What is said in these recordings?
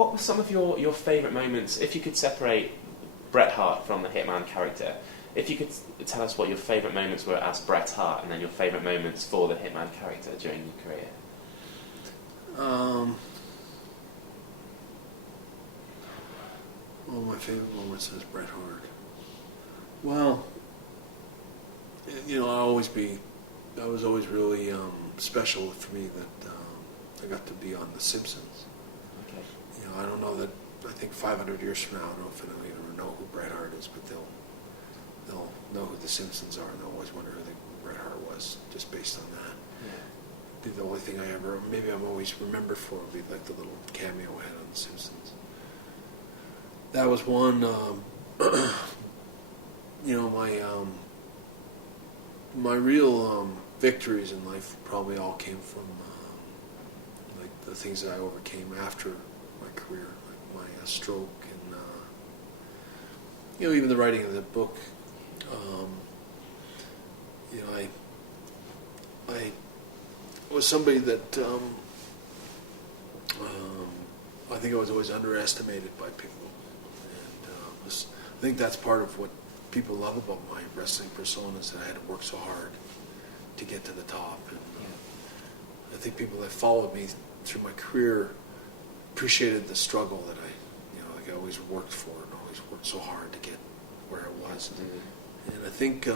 what were some of your favourite moments, if you could separate Bret Hart from the Hitman character, if you could tell us what your favourite moments were as Bret Hart and then your favourite moments for the Hitman character during your career? Well, my favourite moments as Bret Hart. Well, you know, that was always really special for me that I got to be on The Simpsons. Okay. You know, I don't know that, I think 500 years from now, I don't know if anyone will ever know who Bret Hart is, but they'll know who The Simpsons are, and they'll always wonder who Bret Hart was, just based on that. Yeah. The only thing maybe I'm always remembered for would be like the little cameo I had on The Simpsons. That was one, you know, my real victories in life probably all came from like the things that I overcame after my career, like my stroke and you know, even the writing of the book. You know, I was somebody that I think I was always underestimated by people, and I think that's part of what people love about my wrestling persona, is that I had to work so hard to get to the top. And I think people that followed me through my career appreciated the struggle that I always worked for and always worked so hard to get where I was. Mm-hmm. And I think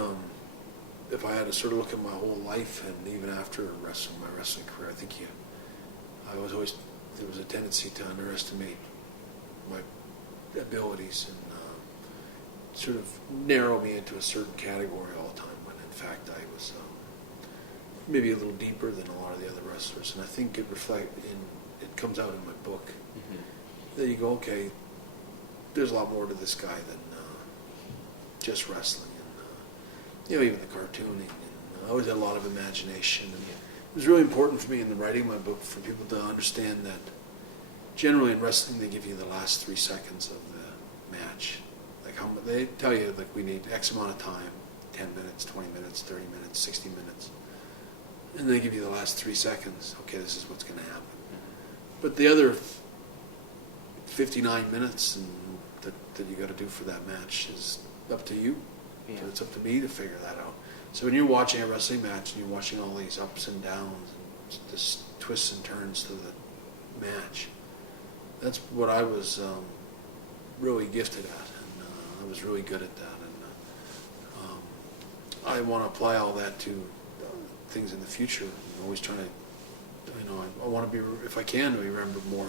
if I had to sort of look at my whole life, and even after my wrestling career, I think there was a tendency to underestimate my abilities and sort of narrow me into a certain category all the time, when in fact I was maybe a little deeper than a lot of the other wrestlers. And I think it comes out in my book. Mm-hmm. That you go, okay, there's a lot more to this guy than just wrestling, and you know, even the cartooning. And I always had a lot of imagination, and it was really important for me in the writing of my book for people to understand that generally in wrestling they give you the last 3 seconds of the match. Like they tell you, like, we need X amount of time, 10 minutes, 20 minutes, 30 minutes, 60 minutes. And they give you the last 3 seconds. Okay, this is what's going to happen. But the other 59 minutes that you got to do for that match is up to you. Yeah. So it's up to me to figure that out. So when you're watching a wrestling match and you're watching all these ups and downs and this twists and turns to the match, that's what I was really gifted at, and I was really good at that. And I want to apply all that to things in the future. I'm always trying to, you know, I want to be, if I can, be remembered more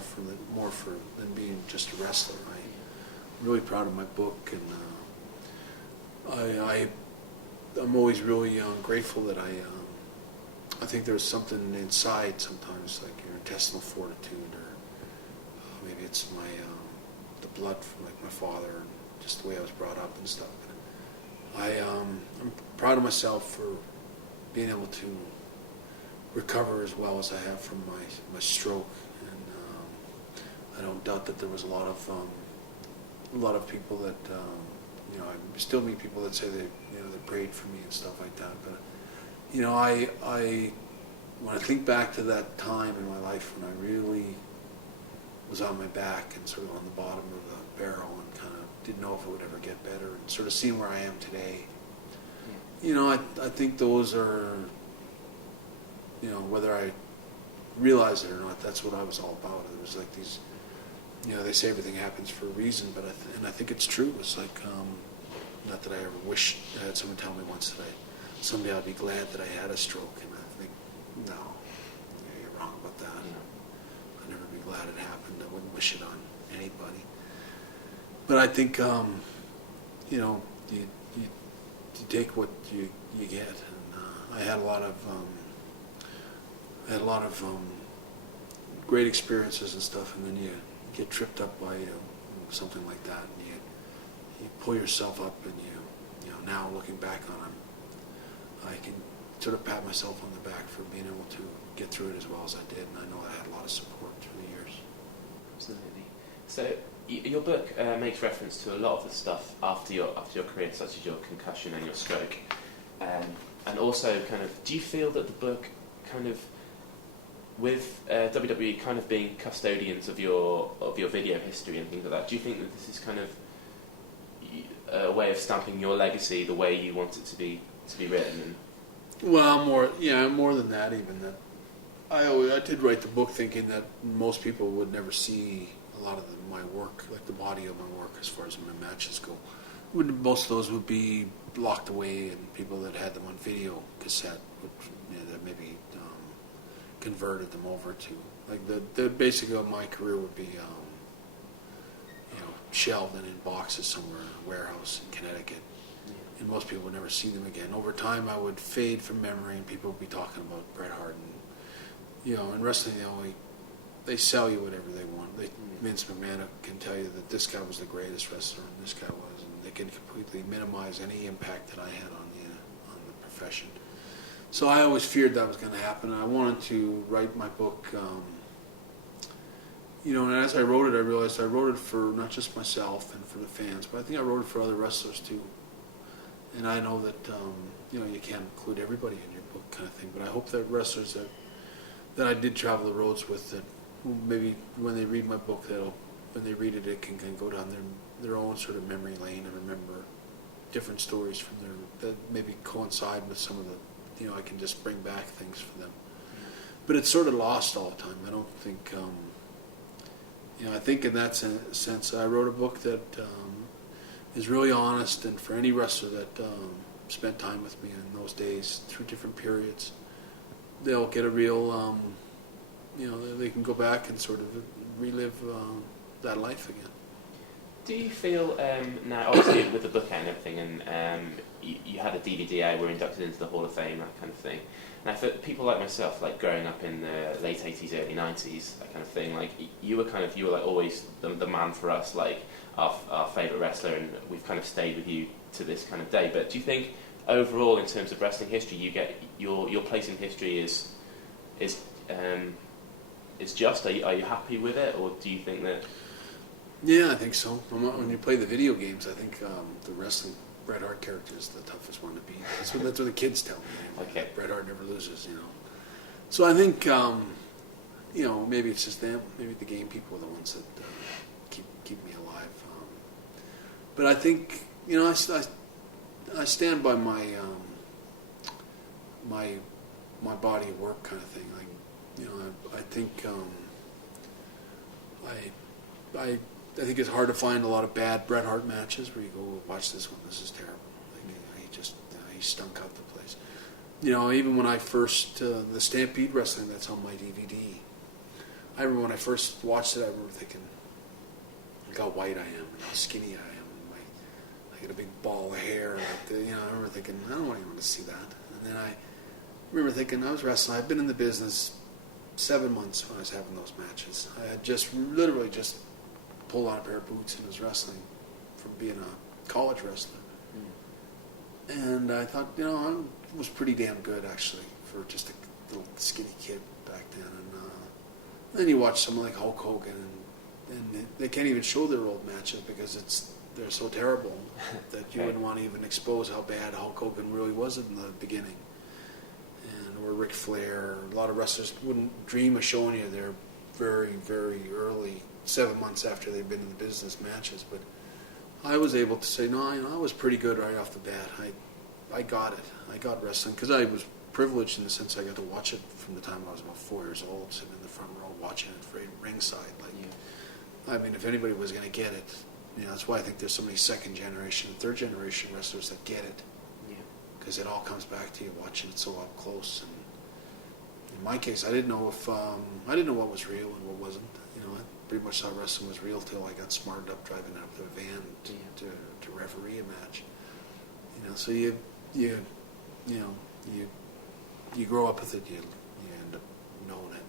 than being just a wrestler. I'm really proud of my book, and I'm always really grateful that I think there's something inside sometimes, like your intestinal fortitude, or maybe it's the blood from like my father, and just the way I was brought up and stuff. I'm proud of myself for being able to recover as well as I have from my stroke, and I don't doubt that there was a lot of people that you know, I still meet people that say they prayed for me and stuff like that. But you know, when I think back to that time in my life when I really was on my back and sort of on the bottom of the barrel and kind of didn't know if it would ever get better, and sort of seeing where I am today, you know, I think those are, you know, whether I realize it or not, that's what I was all about. It was like these, you know, they say everything happens for a reason, but I think it's true. It's like, not that I ever wished, I had someone tell me once that someday I'll be glad that I had a stroke, and I think, no, you're wrong about that. I'd never be glad it happened. I wouldn't wish it on anybody. But I think, you know, you take what you get, and I had a lot of great experiences and stuff, and then you get tripped up by something like that, and you pull yourself up, and you know, now looking back on it, I can sort of pat myself on the back for being able to get through it as well as I did, and I know I had a lot of support through the years. Absolutely. So your book makes reference to a lot of the stuff after your career, such as your concussion and your stroke, and also kind of, do you feel that the book kind of with WWE kind of being custodians of your video history and things like that, do you think that this is kind of a way of stamping your legacy the way you want it to be written? Well, more than that even. That I did write the book thinking that most people would never see a lot of my work, like the body of my work as far as my matches go. Most of those would be locked away, and people that had them on video cassette would, that maybe converted them over to, like the basically my career would be shelved and in boxes somewhere in a warehouse in Connecticut, and most people would never see them again. Over time, I would fade from memory, and people would be talking about Bret Hart, and in wrestling, they sell you whatever they want. Vince McMahon can tell you that this guy was the greatest wrestler, and this guy was, and they can completely minimize any impact that I had on the profession. So I always feared that was going to happen, and I wanted to write my book. And as I wrote it, I realized I wrote it for not just myself and for the fans, but I think I wrote it for other wrestlers too. And I know that you can't include everybody in your book, kind of thing. But I hope that wrestlers that I did travel the roads with, that maybe when they read my book, when they read it, it can go down their own sort of memory lane and remember different stories from that maybe coincide with some of the. I can just bring back things for them. But it's sort of lost all the time. I don't think. I think in that sense, I wrote a book that is really honest, and for any wrestler that spent time with me in those days through different periods, they'll get a real, they can go back and sort of relive that life again. Do you feel now, obviously with the book and everything, and you had a DVD out, were inducted into the Hall of Fame, that kind of thing. Now for people like myself, like growing up in the late 80s, early 90s, that kind of thing, like you were like always the man for us, like our favourite wrestler, and we've kind of stayed with you to this kind of day. But do you think overall, in terms of wrestling history, you get your place in history is just? Are you happy with it, or do you think that? Yeah, I think so. When you play the video games, I think the wrestling Bret Hart character is the toughest one to beat. That's what the kids tell me. Okay. Bret Hart never loses, So I think, maybe it's just them. Maybe the game people are the ones that keep me alive. But I think, I stand by my my body of work kind of thing. I think I think it's hard to find a lot of bad Bret Hart matches where you go, watch this one, this is terrible. He stunk out the place. Even when I first, the Stampede Wrestling that's on my DVD, I remember when I first watched it, I remember thinking, look how white I am, and how skinny I am, and I get a big ball of hair. I remember thinking, I don't want anyone to see that. And then I remember thinking, I was wrestling, I've been in the business 7 months when I was having those matches. I had literally just pulled on a pair of boots and was wrestling from being a college wrestler. And I thought, I was pretty damn good actually for just a little skinny kid back then. And then you watch someone like Hulk Hogan, and they can't even show their old matches because they're so terrible that you wouldn't want to even expose how bad Hulk Hogan really was in the beginning. Or Ric Flair, a lot of wrestlers wouldn't dream of showing you their very, very early, 7 months after they've been in the business matches. But I was able to say, no, I was pretty good right off the bat. I got it. I got wrestling because I was privileged in the sense I got to watch it from the time I was about 4 years old, sitting in the front row watching it for Ringside. I mean, if anybody was going to get it, that's why I think there's so many second generation and third generation wrestlers that get it. Because it all comes back to you watching it so up close. And in my case, I didn't know what was real and what wasn't. I pretty much thought wrestling was real till I got smarted up driving out to a van to referee a match. So you grow up with it. You end up knowing it.